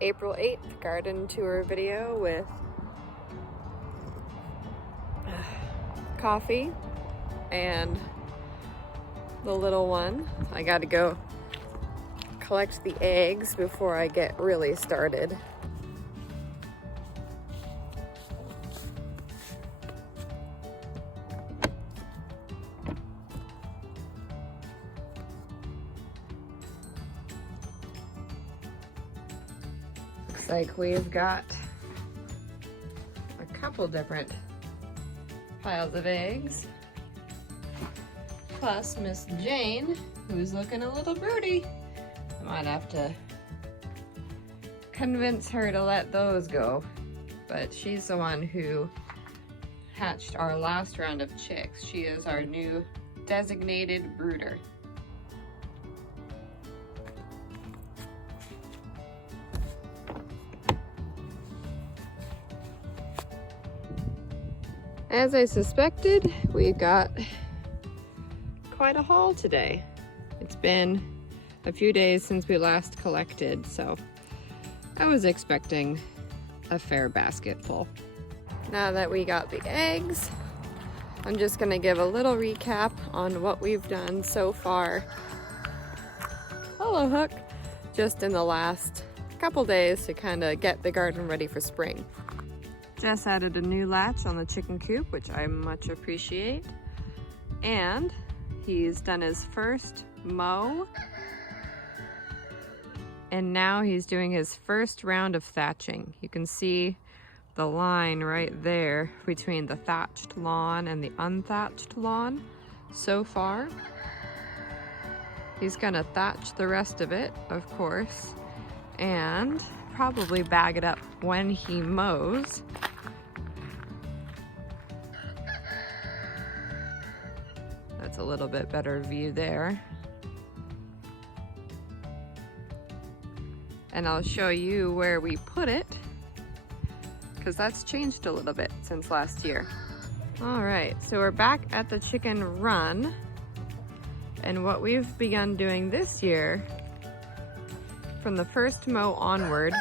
April 8th garden tour video with coffee and the little one. I gotta go collect the eggs before I get really started. Looks like we've got a couple different piles of eggs, plus Miss Jane, who's looking a little broody. I might have to convince her to let those go, but she's the one who hatched our last round of chicks. She is our new designated brooder. As I suspected, we got quite a haul today. It's been a few days since we last collected, so I was expecting a fair basket full. Now that we got the eggs, I'm just gonna give a little recap on what we've done so far. Hello, Hook. Just in the last couple days to kind of get the garden ready for spring. Jess added a new latch on the chicken coop, which I much appreciate. And he's done his first mow. And now he's doing his first round of thatching. You can see the line right there between the thatched lawn and the unthatched lawn so far. He's gonna thatch the rest of it, of course, and probably bag it up when he mows. That's a little bit better view there. And I'll show you where we put it, because that's changed a little bit since last year. All right, so we're back at the chicken run. And what we've begun doing this year, from the first mow onward,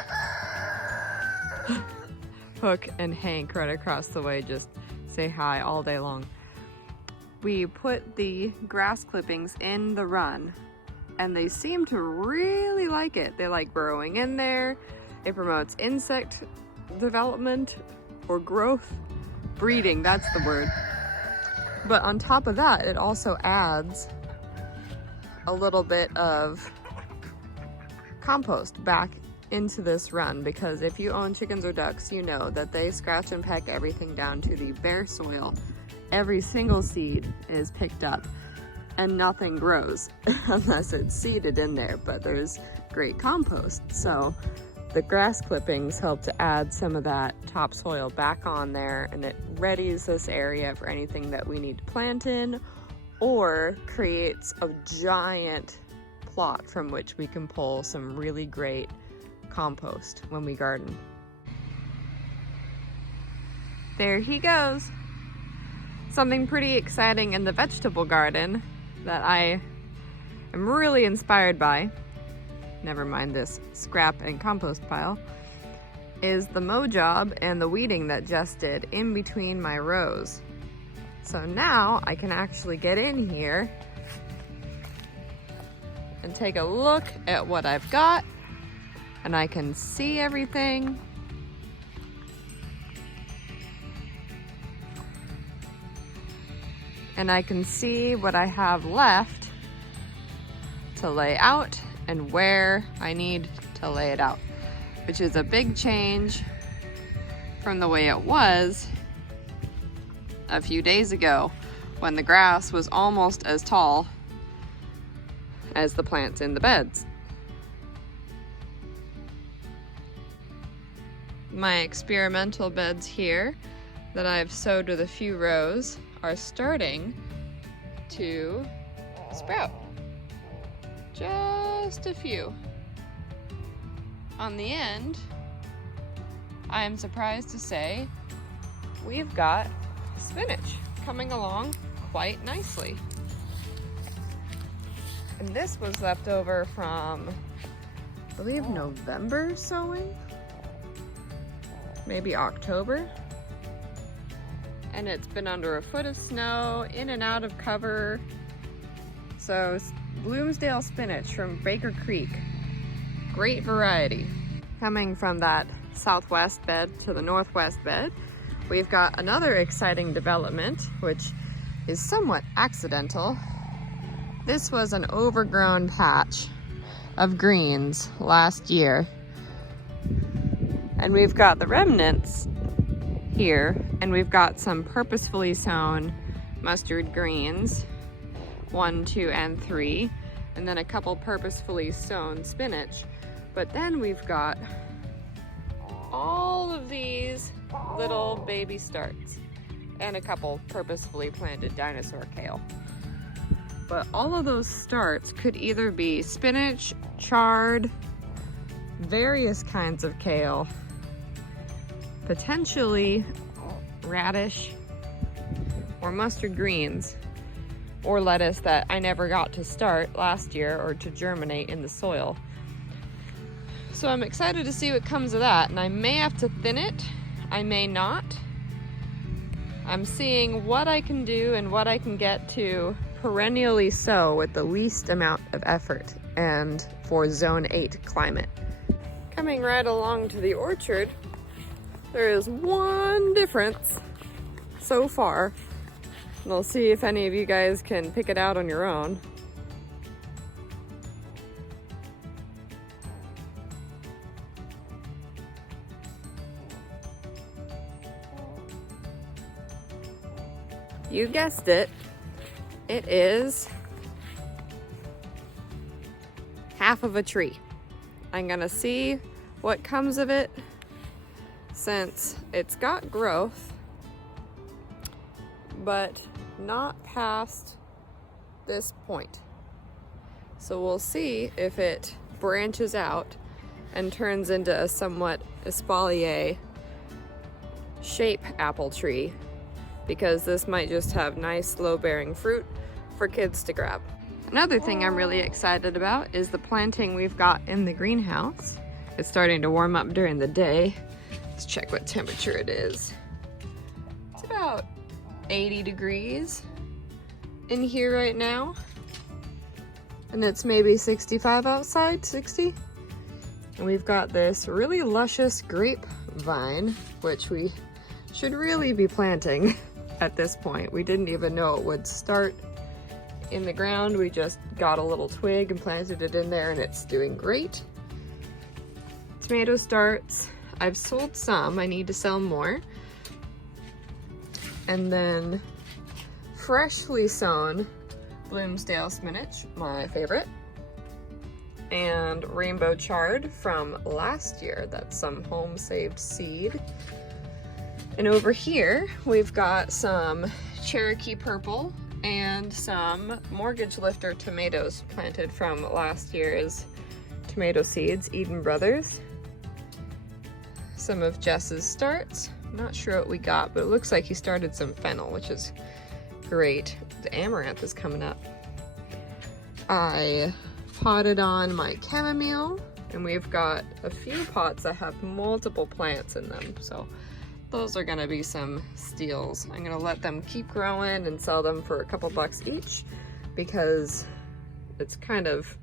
Hook and Hank right across the way just say hi all day long. We put the grass clippings in the run, and they seem to really like it. They like burrowing in there. It promotes insect development or growth. Breeding, that's the word. But on top of that, it also adds a little bit of compost back into this run, because if you own chickens or ducks, you know that they scratch and peck everything down to the bare soil. Every single seed is picked up and nothing grows unless it's seeded in there, but there's great compost. So the grass clippings help to add some of that topsoil back on there, and it readies this area for anything that we need to plant in, or creates a giant plot from which we can pull some really great compost when we garden. There he goes. Something pretty exciting in the vegetable garden that I am really inspired by, never mind this scrap and compost pile, is the mow job and the weeding that Jess did in between my rows. So now I can actually get in here and take a look at what I've got, and I can see everything. And I can see what I have left to lay out and where I need to lay it out, which is a big change from the way it was a few days ago when the grass was almost as tall as the plants in the beds. My experimental beds here that I've sowed with a few rows are starting to sprout. Just a few. On the end, I am surprised to say we've got spinach coming along quite nicely. And this was left over from believe November sowing, maybe October. And it's been under a foot of snow, in and out of cover. So Bloomsdale spinach from Baker Creek, great variety. Coming from that southwest bed to the northwest bed, we've got another exciting development, which is somewhat accidental. This was an overgrown patch of greens last year. And we've got the remnants here, and we've got some purposefully sown mustard greens, 1, 2, and 3, and then a couple purposefully sown spinach. But then we've got all of these little baby starts and a couple purposefully planted dinosaur kale. But all of those starts could either be spinach, chard, various kinds of kale, potentially radish, or mustard greens, or lettuce that I never got to start last year or to germinate in the soil. So I'm excited to see what comes of that, and I may have to thin it, I may not. I'm seeing what I can do and what I can get to perennially sow with the least amount of effort and for zone 8 climate. Coming right along to the orchard, there is one difference so far, and I'll see if any of you guys can pick it out on your own. You guessed it, it is half of a tree. I'm gonna see what comes of it since it's got growth, but not past this point. So we'll see if it branches out and turns into a somewhat espalier shape apple tree, because this might just have nice low-bearing fruit for kids to grab. Another thing I'm really excited about is the planting we've got in the greenhouse. It's starting to warm up during the day. Let's check what temperature it is. It's about 80 degrees in here right now. And it's maybe 65 outside, 60. And we've got this really luscious grapevine, which we should really be planting at this point. We didn't even know it would start in the ground. We just got a little twig and planted it in there, and it's doing great. Tomato starts, I've sold some, I need to sell more. And then freshly sown Bloomsdale spinach, my favorite, and rainbow chard from last year. That's some home saved seed. And over here, we've got some Cherokee purple and some mortgage lifter tomatoes planted from last year's tomato seeds, Eden Brothers. Some of Jess's starts. Not sure what we got, but it looks like he started some fennel, which is great. The amaranth is coming up. I potted on my chamomile, and we've got a few pots that have multiple plants in them, so those are gonna be some steals. I'm gonna let them keep growing and sell them for a couple bucks each, because it's kind of,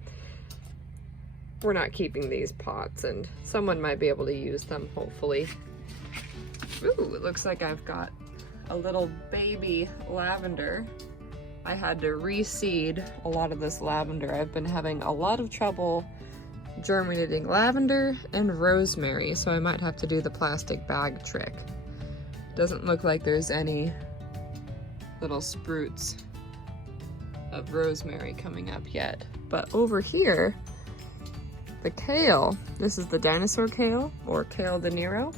we're not keeping these pots, and someone might be able to use them, hopefully. Ooh, it looks like I've got a little baby lavender. I had to reseed a lot of this lavender. I've been having a lot of trouble germinating lavender and rosemary, so I might have to do the plastic bag trick. Doesn't look like there's any little sprouts of rosemary coming up yet. But over here, the kale, this is the dinosaur kale, or kale de Niro,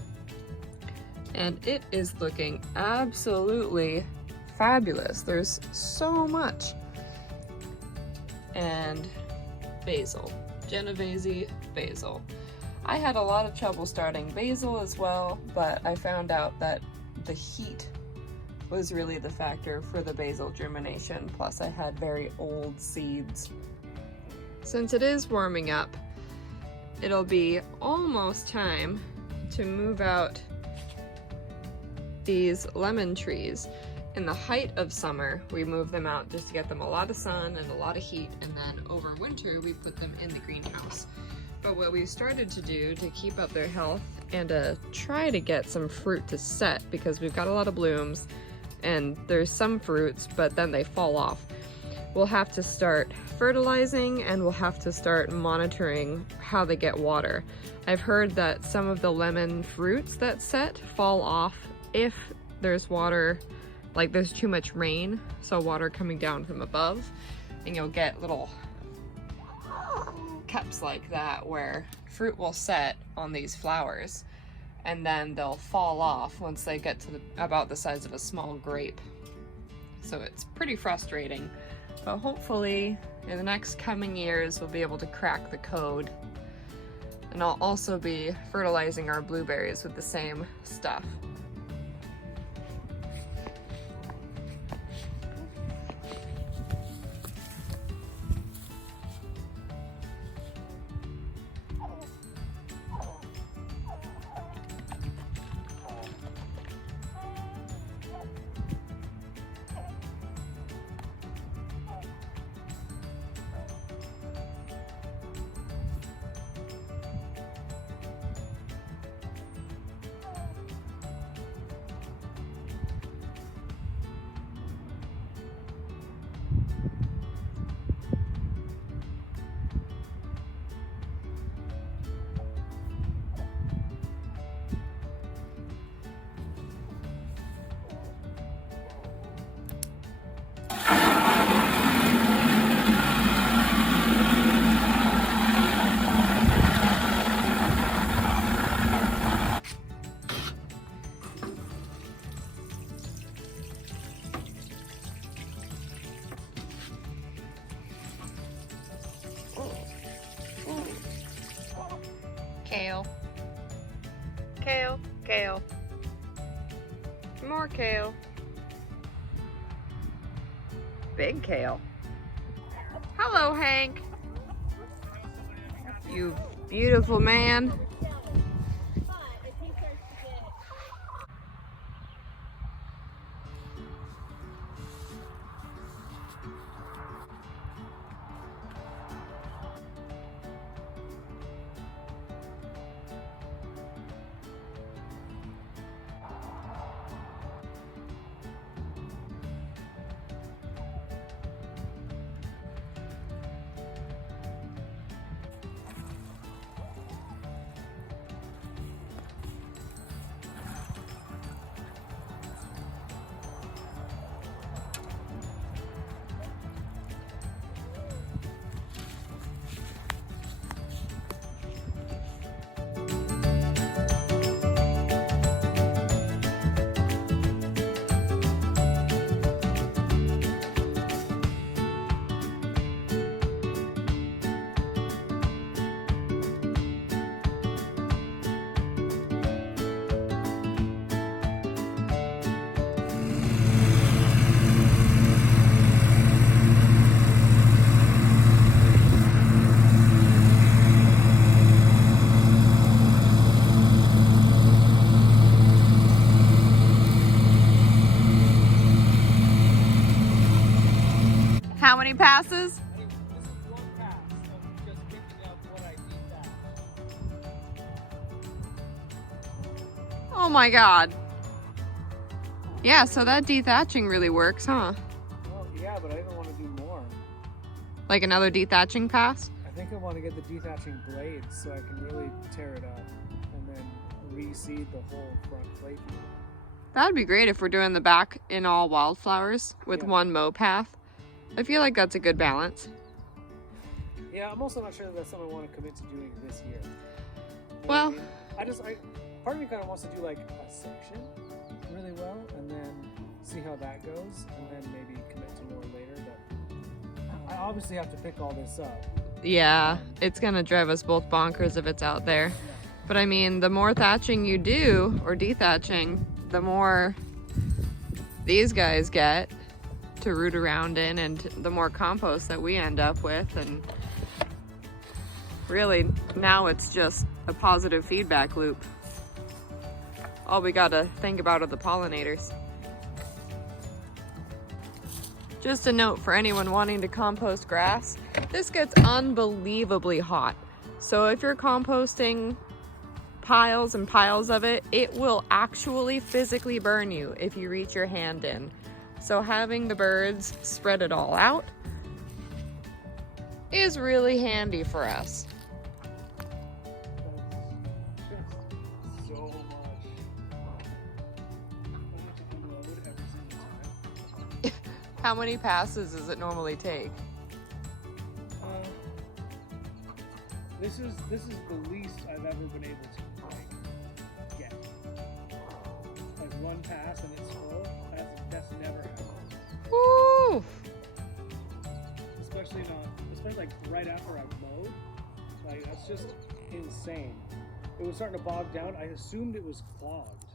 and it is looking absolutely fabulous. There's so much. And basil, Genovese basil. I had a lot of trouble starting basil as well, but I found out that the heat was really the factor for the basil germination, plus I had very old seeds. Since it is warming up, it'll be almost time to move out these lemon trees. In the height of summer, we move them out just to get them a lot of sun and a lot of heat, and then over winter we put them in the greenhouse. But what we started to do to keep up their health and to try to get some fruit to set, because we've got a lot of blooms and there's some fruits, but then they fall off. We'll have to start fertilizing, and we'll have to start monitoring how they get water. I've heard that some of the lemon fruits that set fall off if there's water, like there's too much rain, so water coming down from above, and you'll get little cups like that where fruit will set on these flowers, and then they'll fall off once they get to about the size of a small grape. So it's pretty frustrating, but hopefully in the next coming years we'll be able to crack the code. And I'll also be fertilizing our blueberries with the same stuff. Kale. Kale, kale. More kale. Big kale. Hello, Hank. You beautiful man. How many passes? This is one pass of just picking up what I dethatched. Oh my god. Yeah, so that dethatching really works, huh? Well, yeah, but I even want to do more. Like another dethatching pass? I think I want to get the dethatching blades so I can really tear it up and then reseed the whole front plate. That'd be great if we're doing the back in all wildflowers with one mow path. I feel like that's a good balance. Yeah, I'm also not sure that that's something I want to commit to doing this year. Well, I mean? Part of me kind of wants to do like a section really well and then see how that goes and then maybe commit to more later. But I obviously have to pick all this up. yeah, it's gonna drive us both bonkers if it's out there. But I mean, the more thatching you do, or dethatching, the more these guys get to root around in, and the more compost that we end up with. And Really, now it's just a positive feedback loop. All we gotta think about are the pollinators. Just a note for anyone wanting to compost grass, this gets unbelievably hot. So if you're composting piles and piles of it, it will actually physically burn you if you reach your hand in. So having the birds spread it all out is really handy for us. So much. I have to unload every single time. How many passes does it normally take? This is the least I've ever been able to get. Like one pass and it's full. That's never happened. Woo! Especially like right after I mowed. Like that's just insane. It was starting to bog down. I assumed it was clogged.